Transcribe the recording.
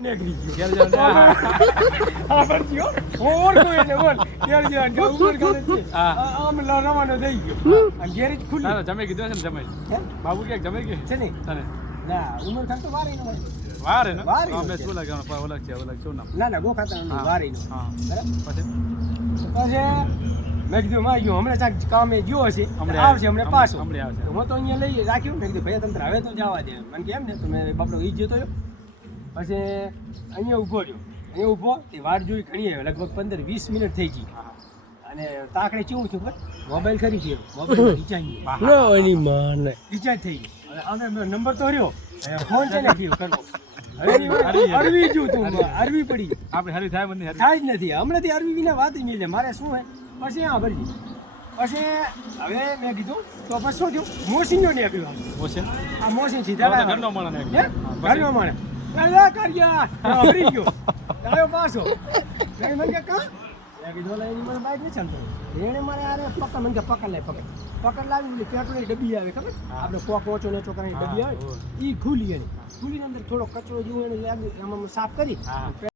Negri क्यों आ पर जियो और कोई ने बोल यार जान का ऊपर करे છે આમ રવાનો થઈ ગયો આ ગેરેજ ખુલ્લી ના જમે કીધું છે ને જમે બાબુ કે જમે કે છે ને તને ના ઉમર ખાન તો વારે નો વારે ને અમે શું લાગવાનો પર ઓલા છે ઓલા શું નામ ના ના ગો ખાતા વારે નો હા બરાબર પછી મેં કીધું માં ગયો હમણાં ચાક કામે ગયો હશે આવશે હમણાં પાછો હમણાં આવશે હું તો અહીંયા લઈ રાખ્યું મેં કીધું ભાઈ તમે હવે તો જવા દે મને કેમ ને તમે બાપડો ઈ જતો પછી અહીંયા ઊભો રહ્યો અહીંયા ઊભો તે વાર જોઈ ઘણી આવે લગભગ 15-20 મિનિટ થઈ ગઈ અને તાકડે કેવું થયું મોબાઈલ ખરી ગયો મોબાઈલ રિચાર્જ ન એની માં રિચાર્જ થઈ ગઈ અને અમે નંબર તો રહ્યો ફોન છે ને ગયો કરવો અરવી જો તું અરવી પડી આપણે હરી થાય બંને થાય જ નથી હમણાંથી અરવી વિના વાત જ નહીં મારે શું હે પછી આ ભરજી પછી હવે મેં કીધું તો પછી શું થયું મોસીનો ને આપ્યું મોસી આ મોસી સીધા ઘરનો માણસ ઘરનો માણસ કાયા કર્યા ભરી ગયો આવ્યો પાછો મેં મને કે કા મેં કીધું લઈને મને બાઈક નહીં ચાલતો એને મારે આરે પકડ મને કે પકડ લાવી ઓલી પેટ્રોલની ડબ્બી આવે ખબર આપણે કોક ઓછો ને ચોકરાની ડબ્બી આવે ઈ ખુલી એની ખુલીની અંદર થોડો કચરો જેવો એને લાગ્યું એમાં સાફ કરી